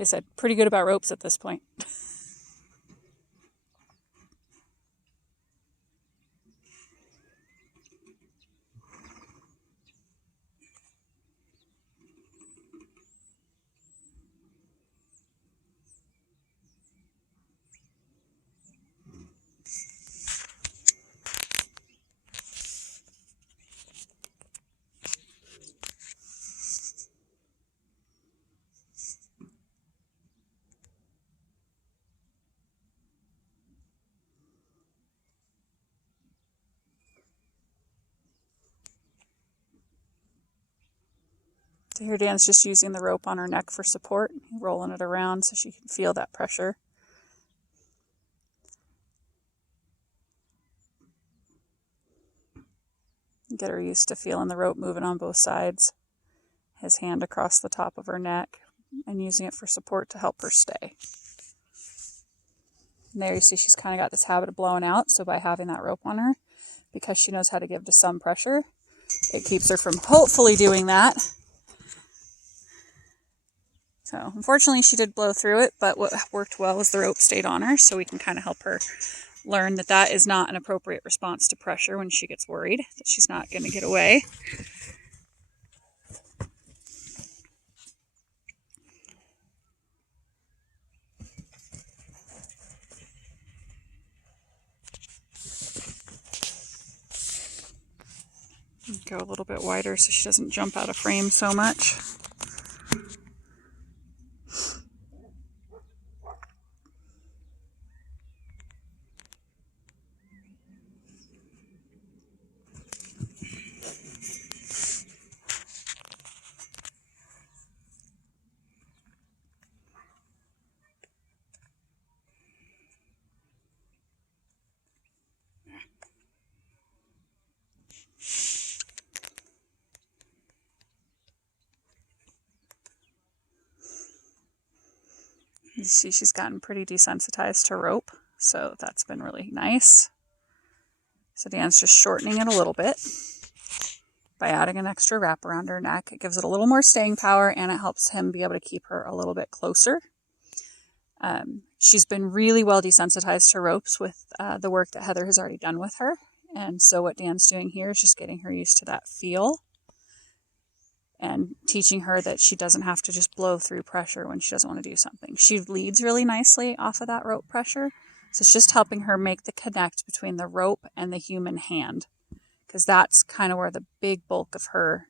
They said pretty good about ropes at this point. So here Dan's just using the rope on her neck for support, rolling it around so she can feel that pressure. Get her used to feeling the rope moving on both sides. His hand across the top of her neck and using it for support to help her stay. And there you see she's kind of got this habit of blowing out, so by having that rope on her, because she knows how to give to some pressure, it keeps her from hopefully doing that. So unfortunately she did blow through it, but what worked well was the rope stayed on her, so we can kind of help her learn that that is not an appropriate response to pressure when she gets worried that she's not going to get away. Go a little bit wider so she doesn't jump out of frame so much. You see she's gotten pretty desensitized to rope, so that's been really nice. So Dan's just shortening it a little bit by adding an extra wrap around her neck. It gives it a little more staying power, and it helps him be able to keep her a little bit closer. She's been really well desensitized to ropes with the work that Heather has already done with her. And so what Dan's doing here is just getting her used to that feel and teaching her that she doesn't have to just blow through pressure when she doesn't want to do something. She leads really nicely off of that rope pressure. So it's just helping her make the connect between the rope and the human hand, because that's kind of where the big bulk of her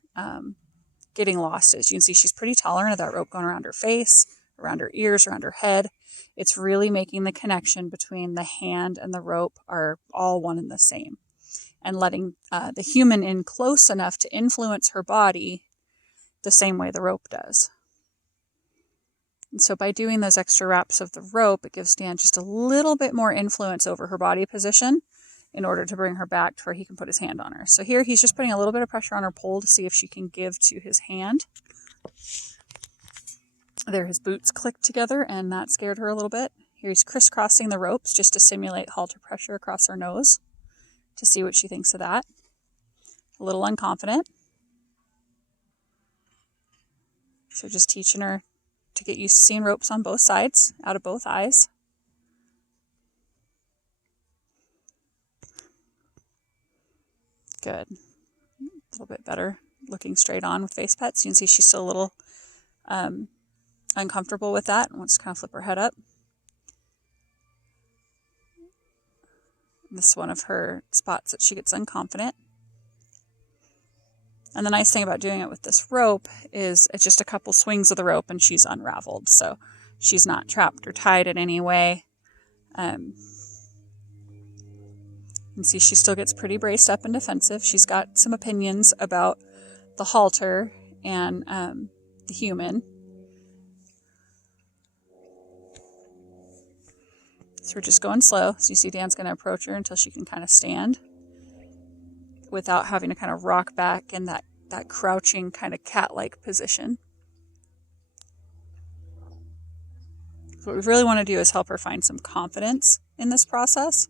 getting lost is. You can see she's pretty tolerant of that rope going around her face, around her ears, around her head. It's really making the connection between the hand and the rope are all one and the same, and letting the human in close enough to influence her body the same way the rope does. And so by doing those extra wraps of the rope, it gives Dan just a little bit more influence over her body position in order to bring her back to where he can put his hand on her. So here he's just putting a little bit of pressure on her pole to see if she can give to his hand. There his boots clicked together, and that scared her a little bit. Here he's crisscrossing the ropes just to simulate halter pressure across her nose to see what she thinks of that. A little unconfident. So just teaching her to get used to seeing ropes on both sides, out of both eyes. Good. A little bit better looking straight on with face pets. You can see she's still a little uncomfortable with that and wants to kind of flip her head up. This is one of her spots that she gets unconfident. And the nice thing about doing it with this rope is it's just a couple swings of the rope and she's unraveled. So she's not trapped or tied in any way. You can see she still gets pretty braced up and defensive. She's got some opinions about the halter and the human. So we're just going slow. So you see Dan's going to approach her until she can kind of stand without having to kind of rock back in that crouching kind of cat-like position. So what we really want to do is help her find some confidence in this process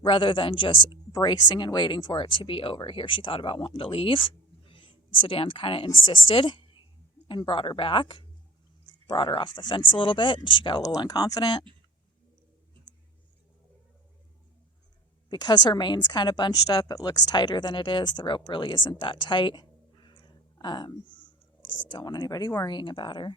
rather than just bracing and waiting for it to be over. Here she thought about wanting to leave. So Dan kind of insisted and brought her back. brought her off the fence a little bit, and she got a little unconfident. Because her mane's kind of bunched up, it looks tighter than it is. The rope really isn't that tight. Just don't want anybody worrying about her.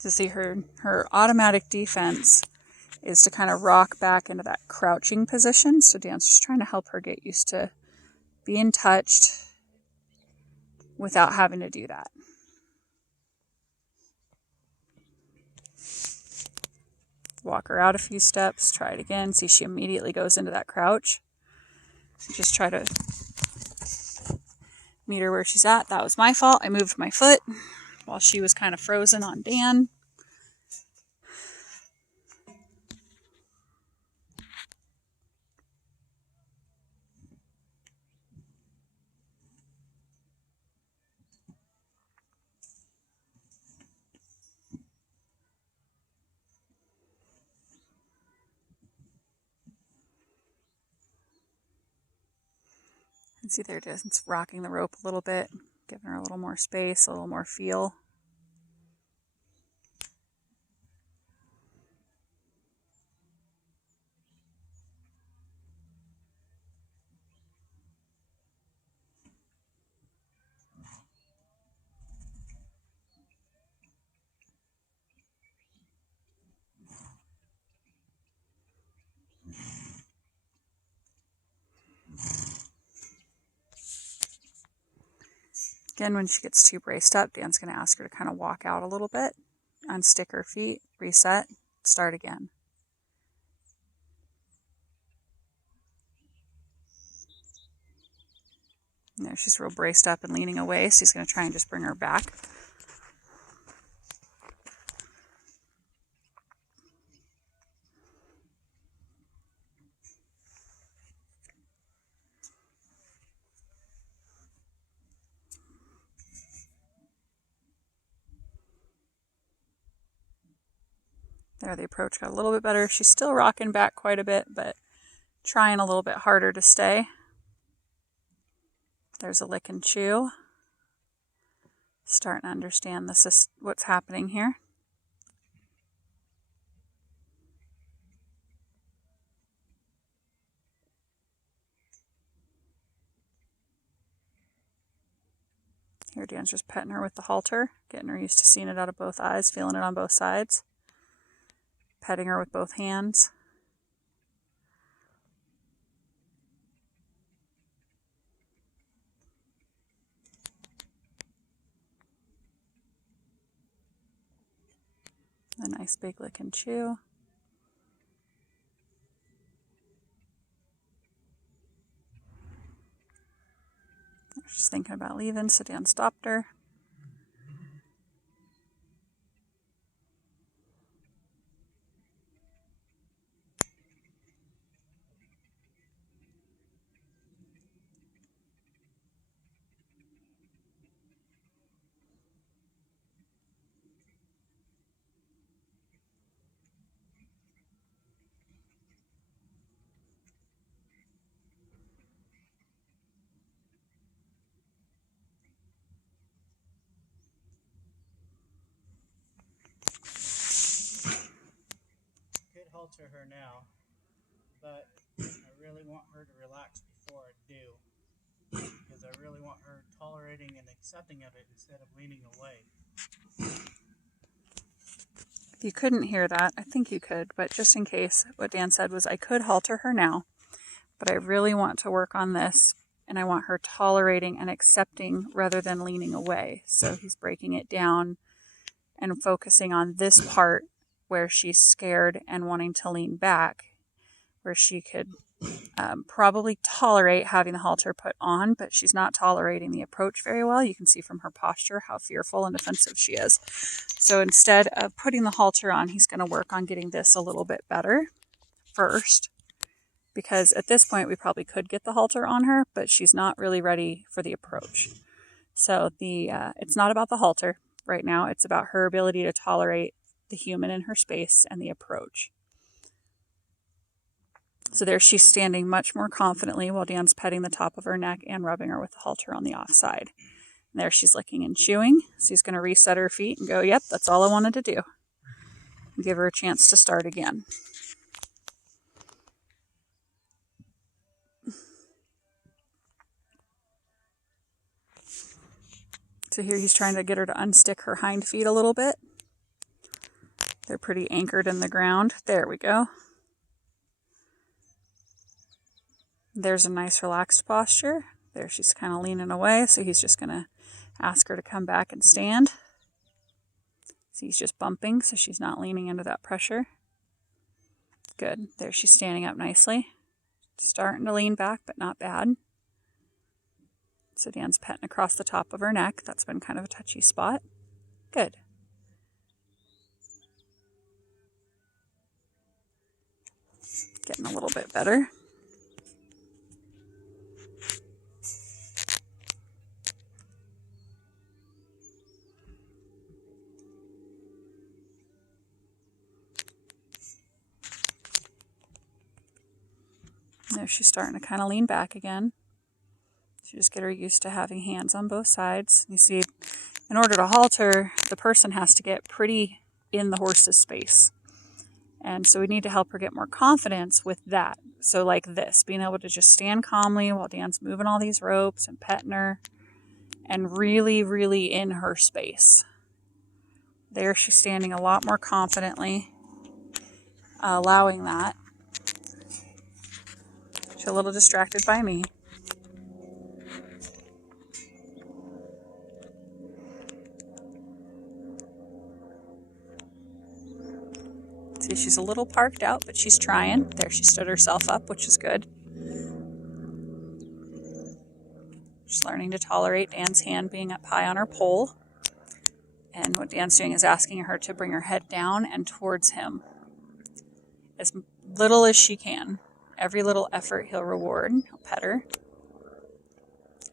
To see her automatic defense is to kind of rock back into that crouching position. So Dan's just trying to help her get used to being touched without having to do that. Walk her out a few steps, try it again. See, she immediately goes into that crouch. Just try to meet her where she's at. That was my fault. I moved my foot while she was kind of frozen on Dan. And see, there it is. It's rocking the rope a little bit, giving her a little more space, a little more feel. Again, when she gets too braced up, Dan's going to ask her to kind of walk out a little bit, unstick her feet, reset, start again. And there, she's real braced up and leaning away, so he's going to try and just bring her back. There, the approach got a little bit better. She's still rocking back quite a bit, but trying a little bit harder to stay. There's a lick and chew. Starting to understand this is what's happening here. Here, Dan's just petting her with the halter, getting her used to seeing it out of both eyes, feeling it on both sides. Petting her with both hands. A nice big lick and chew. She's thinking about leaving, so Dan stopped her. Halter her now, but I really want her to relax before I do, because I really want her tolerating and accepting of it instead of leaning away. If you couldn't hear that, I think you could, but just in case, what Dan said was I could halter her now, but I really want to work on this, and I want her tolerating and accepting rather than leaning away. So he's breaking it down and focusing on this part where she's scared and wanting to lean back, where she could probably tolerate having the halter put on, but she's not tolerating the approach very well. You can see from her posture how fearful and defensive she is. So instead of putting the halter on, he's going to work on getting this a little bit better first, because at this point we probably could get the halter on her, but she's not really ready for the approach. So it's not about the halter right now. It's about her ability to tolerate the human in her space and the approach. So there she's standing much more confidently while Dan's petting the top of her neck and rubbing her with the halter on the offside. And there she's licking and chewing. So he's going to reset her feet and go, yep, that's all I wanted to do. And give her a chance to start again. So here he's trying to get her to unstick her hind feet a little bit. They're pretty anchored in the ground. There we go. There's a nice relaxed posture. There she's kind of leaning away, so he's just going to ask her to come back and stand. So he's just bumping, so she's not leaning into that pressure. Good. There she's standing up nicely. Starting to lean back, but not bad. So Dan's petting across the top of her neck. That's been kind of a touchy spot. Good. Getting a little bit better. There she's starting to kind of lean back again. So just get her used to having hands on both sides. You see, in order to halter, the person has to get pretty in the horse's space. And so we need to help her get more confidence with that. So like this, being able to just stand calmly while Dan's moving all these ropes and petting her and really, really in her space. There she's standing a lot more confidently, allowing that. She's a little distracted by me. See, she's a little parked out, but she's trying. There, she stood herself up, which is good. She's learning to tolerate Dan's hand being up high on her pole. And what Dan's doing is asking her to bring her head down and towards him as little as she can. Every little effort he'll reward. He'll pet her.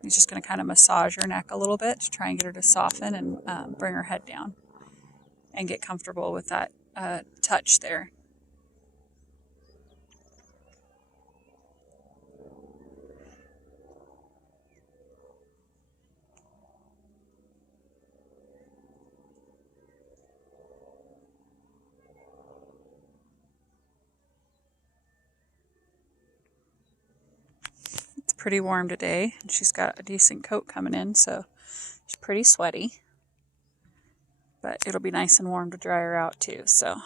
He's just going to kind of massage her neck a little bit to try and get her to soften and bring her head down and get comfortable with that touch there. It's pretty warm today, and she's got a decent coat coming in, so she's pretty sweaty. But it'll be nice and warm to dry her out too, so.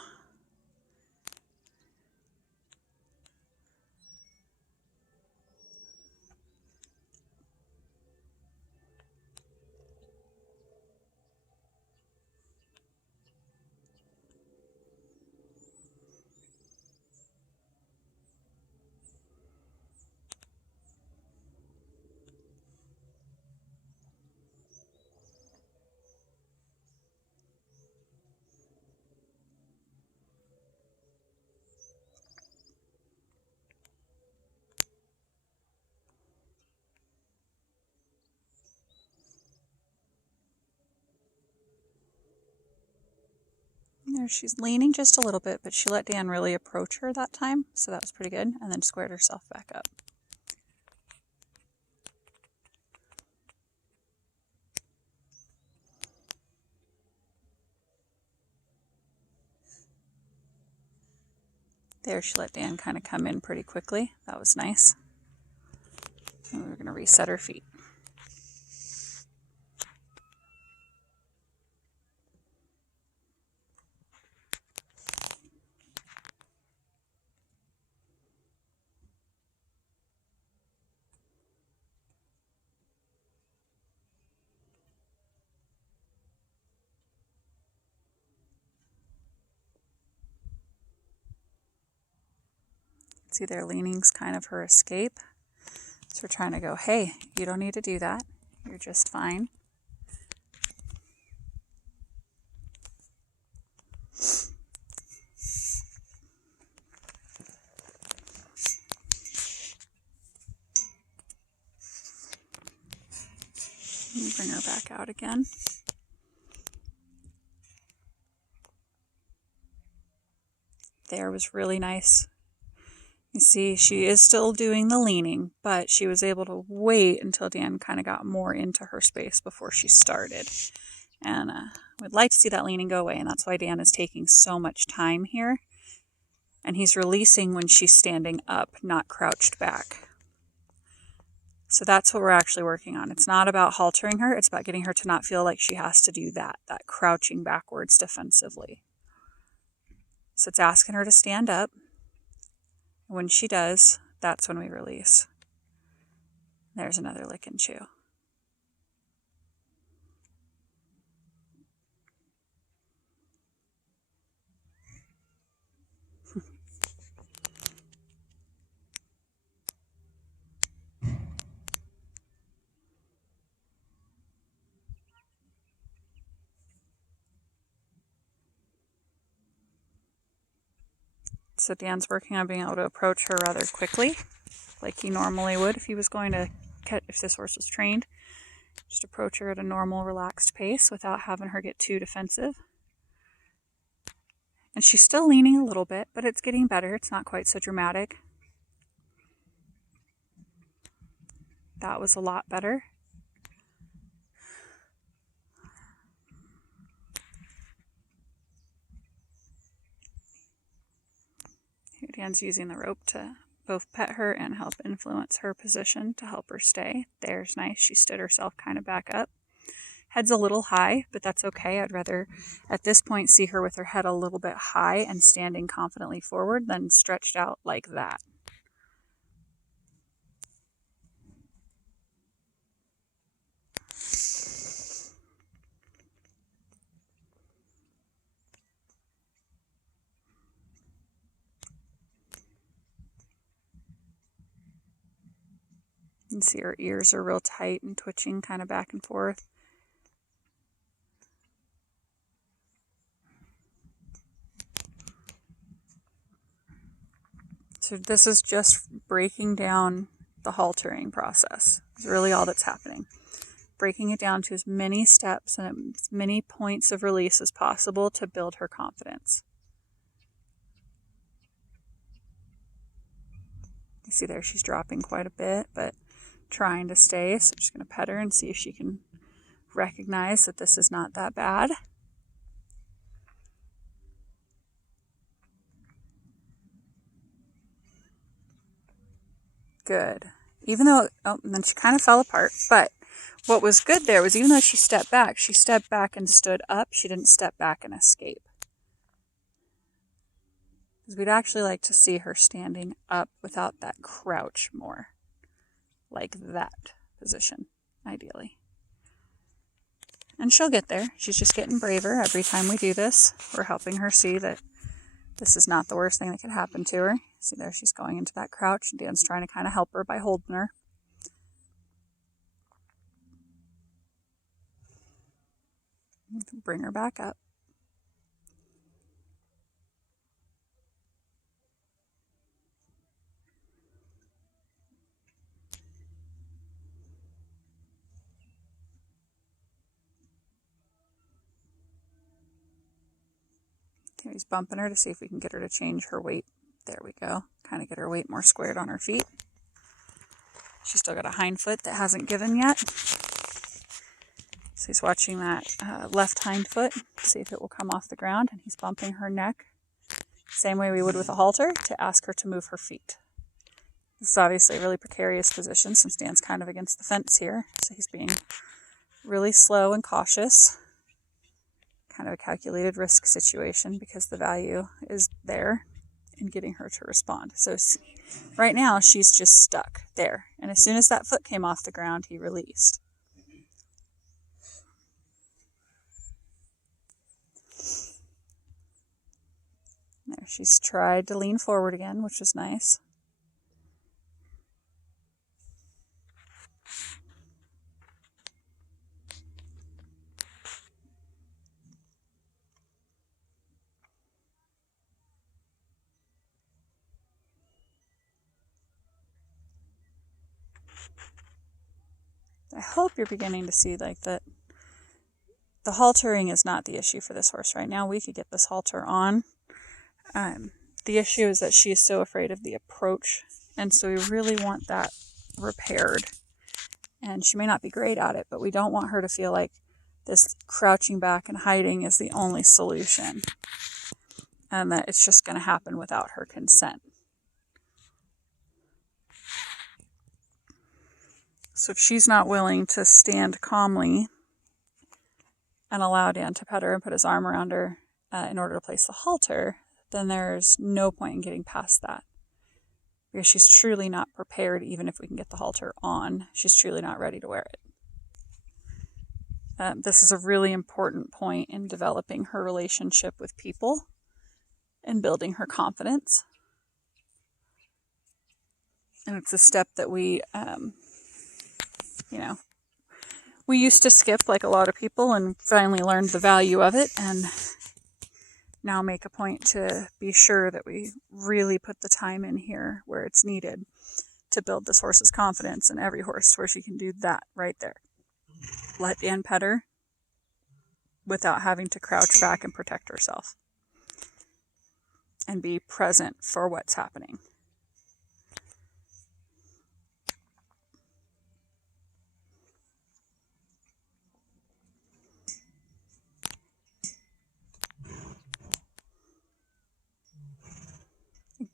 There, she's leaning just a little bit, but she let Dan really approach her that time, so that was pretty good, and then squared herself back up. There, she let Dan kind of come in pretty quickly. That was nice. And we're going to reset her feet. See, their leaning's kind of her escape. So we're trying to go, hey, you don't need to do that. You're just fine. Let me bring her back out again. There was really nice. You see, she is still doing the leaning, but she was able to wait until Dan kind of got more into her space before she started. And we'd like to see that leaning go away, and that's why Dan is taking so much time here. And he's releasing when she's standing up, not crouched back. So that's what we're actually working on. It's not about haltering her, it's about getting her to not feel like she has to do that crouching backwards defensively. So it's asking her to stand up. When she does, that's when we release. There's another lick and chew. So Dan's working on being able to approach her rather quickly, like he normally would if he was going to if this horse was trained. Just approach her at a normal, relaxed pace without having her get too defensive. And she's still leaning a little bit, but it's getting better. It's not quite so dramatic. That was a lot better. Here Dan's using the rope to both pet her and help influence her position to help her stay. There's nice. She stood herself kind of back up. Head's a little high, but that's okay. I'd rather, at this point, see her with her head a little bit high and standing confidently forward than stretched out like that. You can see her ears are real tight and twitching kind of back and forth. So this is just breaking down the haltering process. It's really all that's happening. Breaking it down to as many steps and as many points of release as possible to build her confidence. You see there she's dropping quite a bit, but trying to stay. So I'm just going to pet her and see if she can recognize that this is not that bad. Good. Even though, and then she kind of fell apart, but what was good there was even though she stepped back and stood up. She didn't step back and escape. Because we'd actually like to see her standing up without that crouch more. Like that position, ideally. And she'll get there. She's just getting braver every time we do this. We're helping her see that this is not the worst thing that could happen to her. See there, she's going into that crouch, and Dan's trying to kind of help her by holding her. Bring her back up. Okay, he's bumping her to see if we can get her to change her weight. There we go. Kind of get her weight more squared on her feet. She's still got a hind foot that hasn't given yet. So he's watching that left hind foot, see if it will come off the ground, and he's bumping her neck, same way we would with a halter, to ask her to move her feet. This is obviously a really precarious position since Dan's kind of against the fence here, so he's being really slow and cautious. Kind of a calculated risk situation because the value is there in getting her to respond. So right now she's just stuck there, and as soon as that foot came off the ground, he released. There, she's tried to lean forward again, which is nice. I hope you're beginning to see like that the haltering is not the issue for this horse right now. We could get this halter on. The issue is that she is so afraid of the approach, and so we really want that repaired. And she may not be great at it, but we don't want her to feel like this crouching back and hiding is the only solution, and that it's just going to happen without her consent. So if she's not willing to stand calmly and allow Dan to pet her and put his arm around her in order to place the halter, then there's no point in getting past that. Because she's truly not prepared, even if we can get the halter on. She's truly not ready to wear it. This is a really important point in developing her relationship with people and building her confidence. And it's a step that we used to skip like a lot of people, and finally learned the value of it, and now make a point to be sure that we really put the time in here where it's needed to build this horse's confidence, and every horse where she can do that right there. Let Dan pet her without having to crouch back and protect herself, and be present for what's happening.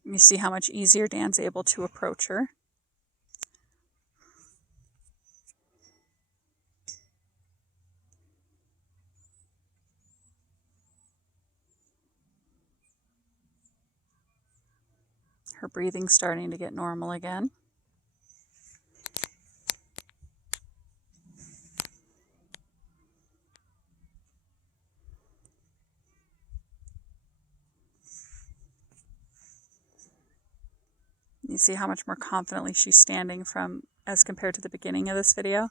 You see how much easier Dan's able to approach her. Her breathing's starting to get normal again. You see how much more confidently she's standing as compared to the beginning of this video,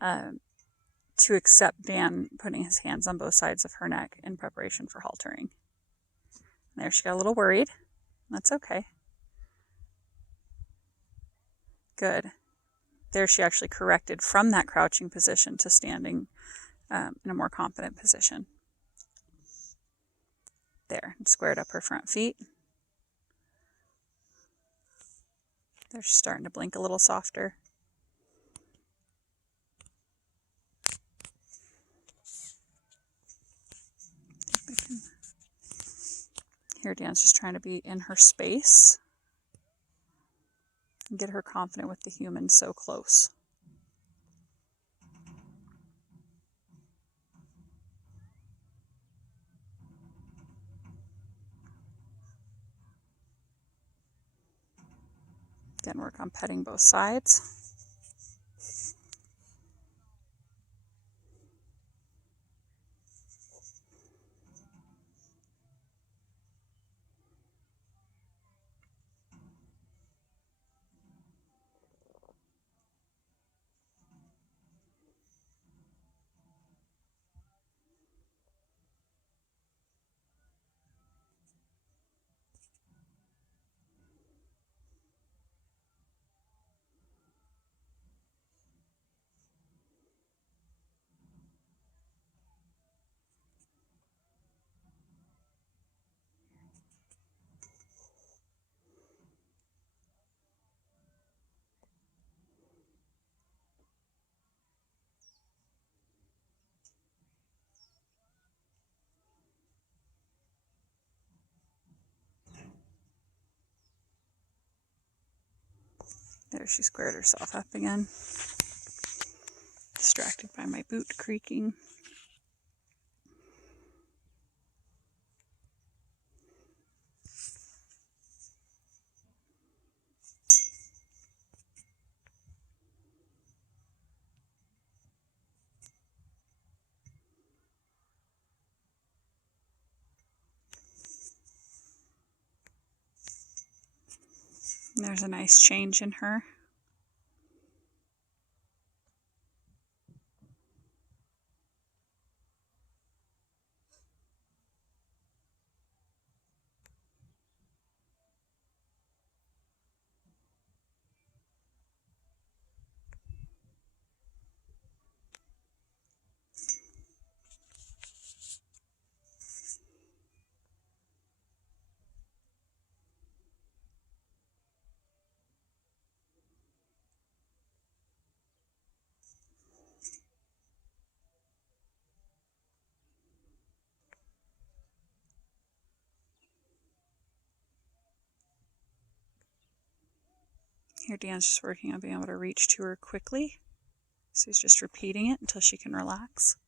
to accept Dan putting his hands on both sides of her neck in preparation for haltering. There, she got a little worried. That's okay. Good. There she actually corrected from that crouching position to standing in a more confident position. There, and squared up her front feet. There, she's starting to blink a little softer. Here, Dan's just trying to be in her space and get her confident with the human so close. Again, work on petting both sides. There, she squared herself up again. Distracted by my boot creaking. There's a nice change in her. Here Dan's just working on being able to reach to her quickly. So he's just repeating it until she can relax.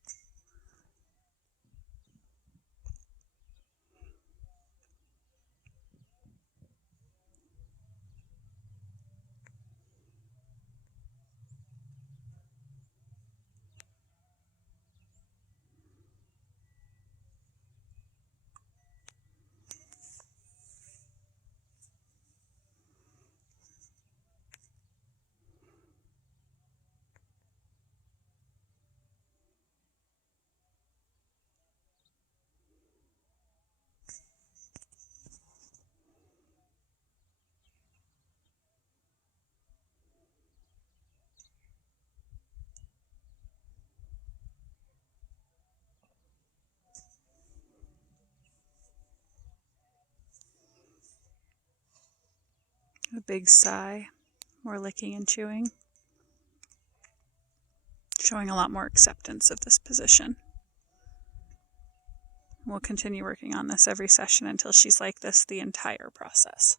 A big sigh, more licking and chewing. Showing a lot more acceptance of this position. We'll continue working on this every session until she's like this the entire process.